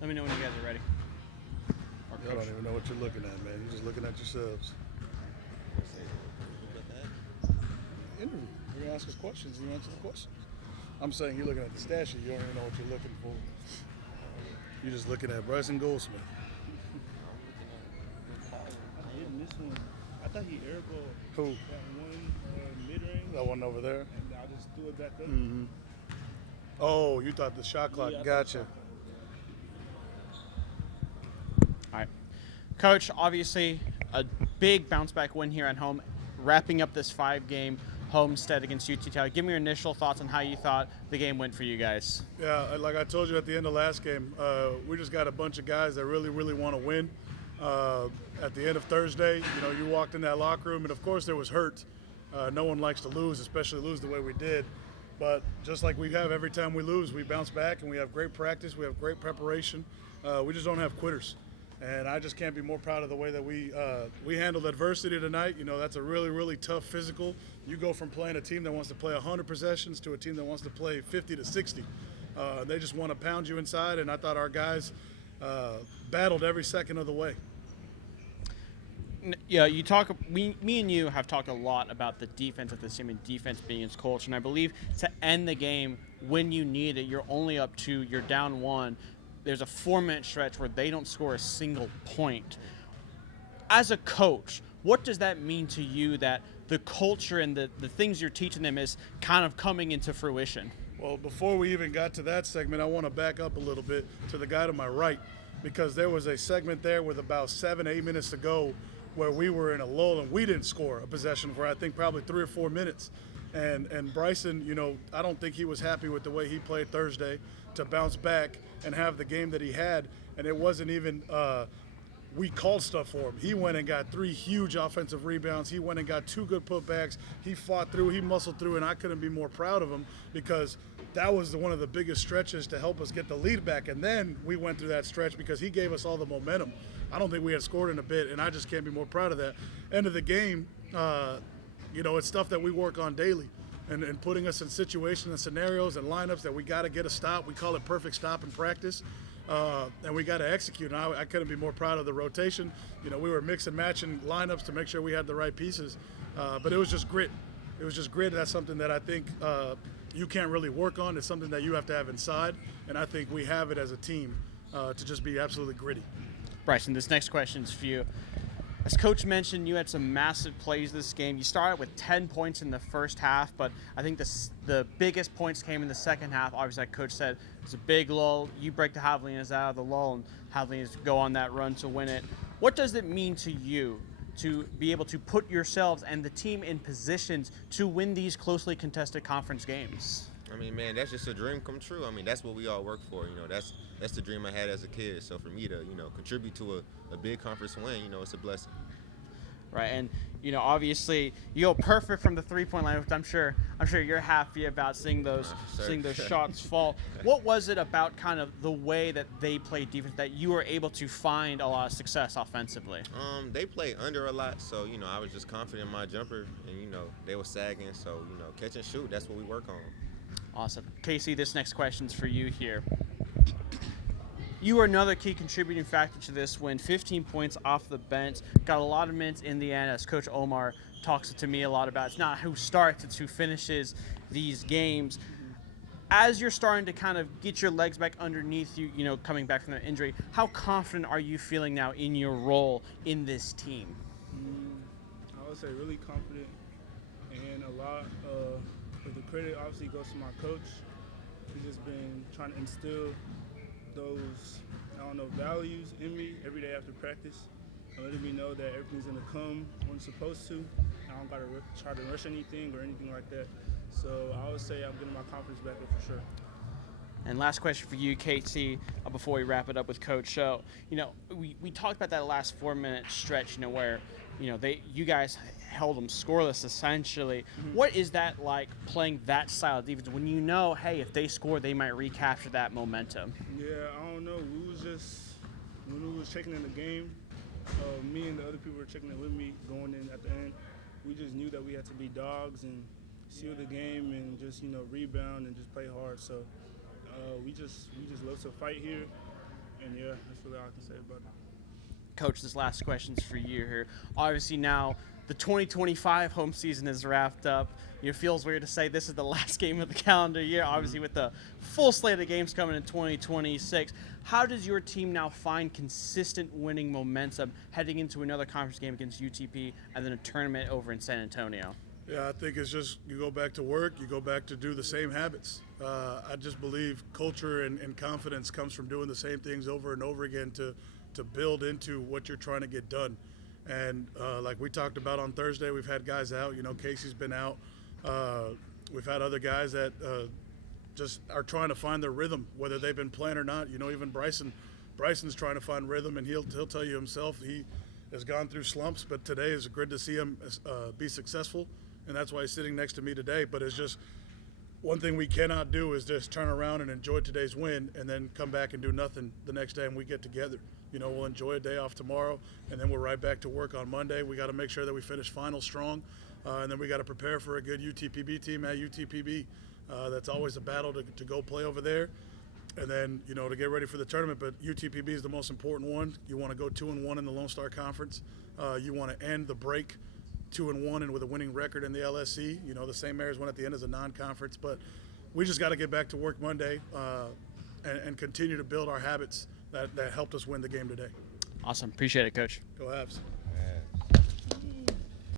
Let me know when you guys are ready. Y'all don't even know what you're looking at, man. You're just looking at yourselves. Interview. You're going to ask us questions, and you answer the questions. I'm saying you're looking at the stat sheet. You don't even know what you're looking for. You're just looking at Bryson Goldsmith. I did miss one. I thought he airballed Who? that one mid-range. That one over there? And I just threw it back up. Mm-hmm. Oh, you thought the shot clock. Yeah, Gotcha. All right. Coach, obviously a big bounce back win here at home, wrapping up this 5-game homestand against UTTI. Give me your initial thoughts on how you thought the game went for you guys. Yeah, like I told you at the end of last game, we just got a bunch of guys that really, really want to win. At the end of Thursday, you walked in that locker room, and of course there was hurt. No one likes to lose, especially lose the way we did. But just like we have every time we lose, we bounce back, and we have great practice, we have great preparation. We just don't have quitters. And I just can't be more proud of the way that we handled adversity tonight. That's a really, really tough physical. You go from playing a team that wants to play 100 possessions to a team that wants to play 50 to 60. They just want to pound you inside, and I thought our guys battled every second of the way. Yeah, me and you have talked a lot about the defense of this team and defense being its culture. And I believe to end the game when you need it, you're only up 2, you're down 1. There's a 4-minute stretch where they don't score a single point. As a coach, what does that mean to you that the culture and the things you're teaching them is kind of coming into fruition? Well, before we even got to that segment, I want to back up a little bit to the guy to my right, because there was a segment there with about 7-8 minutes to go where we were in a lull and we didn't score a possession for I think probably 3 or 4 minutes. And Bryson, I don't think he was happy with the way he played Thursday to bounce back and have the game that he had. And it wasn't even we called stuff for him. He went and got 3 huge offensive rebounds. He went and got 2 good putbacks. He fought through, he muscled through, and I couldn't be more proud of him because that was one of the biggest stretches to help us get the lead back. And then we went through that stretch because he gave us all the momentum. I don't think we had scored in a bit, and I just can't be more proud of that. End of the game, it's stuff that we work on daily and putting us in situations and scenarios and lineups that we got to get a stop. We call it perfect stop in practice, and we got to execute. And I couldn't be more proud of the rotation. We were mix and matching lineups to make sure we had the right pieces, but it was just grit. It was just grit. That's something that I think you can't really work on. It's something that you have to have inside, and I think we have it as a team to just be absolutely gritty. Bryson, this next question is for you. As Coach mentioned, you had some massive plays this game. You started with 10 points in the first half, but I think the biggest points came in the second half. Obviously, like Coach said, it's a big lull. You break the Javelinas out of the lull, and Javelinas go on that run to win it. What does it mean to you to be able to put yourselves and the team in positions to win these closely contested conference games? I mean, man, that's just a dream come true. I mean, that's what we all work for. That's the dream I had as a kid. So for me to, contribute to a big conference win, it's a blessing. Right, and obviously you go perfect from the 3-point line, which I'm sure you're happy about seeing those shots fall. What was it about kind of the way that they played defense that you were able to find a lot of success offensively? They play under a lot, so I was just confident in my jumper, and they were sagging, so catch and shoot. That's what we work on. Awesome. Casey, this next question's for you here. You were another key contributing factor to this win. 15 points off the bench. Got a lot of minutes in the end, as Coach Omar talks to me a lot about. It's not who starts, it's who finishes these games. As you're starting to kind of get your legs back underneath you, coming back from the injury, how confident are you feeling now in your role in this team? I would say really confident, and a lot of the credit obviously goes to my coach. He's just been trying to instill those, values in me every day after practice, and letting me know that everything's going to come when it's supposed to. I don't got to try to rush anything or anything like that. So I would say I'm getting my confidence back up for sure. And last question for you, Casey, before we wrap it up with Coach. So, we talked about that last 4-minute stretch, where, you guys held them scoreless essentially. Mm-hmm. What is that like playing that style of defense when hey, if they score, they might recapture that momentum? Yeah, I don't know. When we was checking in the game, me and the other people were checking in with me going in at the end. We just knew that we had to be dogs and seal the game and just, rebound and just play hard. So we just love to fight here, and yeah, that's really all I can say about it. Coach, this last question's for you here. Obviously now the 2025 home season is wrapped up. It feels weird to say this is the last game of the calendar year, obviously with the full slate of games coming in 2026. How does your team now find consistent winning momentum heading into another conference game against UTP and then a tournament over in San Antonio? Yeah, I think it's just you go back to work, you go back to do the same habits. I just believe culture and confidence comes from doing the same things over and over again to build into what you're trying to get done. And like we talked about on Thursday, we've had guys out. Casey's been out. We've had other guys that just are trying to find their rhythm, whether they've been playing or not. Even Bryson's trying to find rhythm, and he'll tell you himself he has gone through slumps. But today is good to see him be successful, and that's why he's sitting next to me today. But it's just one thing we cannot do is just turn around and enjoy today's win and then come back and do nothing the next day and we get together. We'll enjoy a day off tomorrow, and then we're right back to work on Monday. We got to make sure that we finish finals strong, and then we got to prepare for a good UTPB team at UTPB. That's always a battle to go play over there, and then to get ready for the tournament. But UTPB is the most important one. You want to go 2-1 in the Lone Star Conference. You want to end the break 2-1 and with a winning record in the LSC. The St. Mary's one at the end is a non-conference, but we just got to get back to work Monday and continue to build our habits that helped us win the game today. Awesome. Appreciate it, Coach. Go Habs.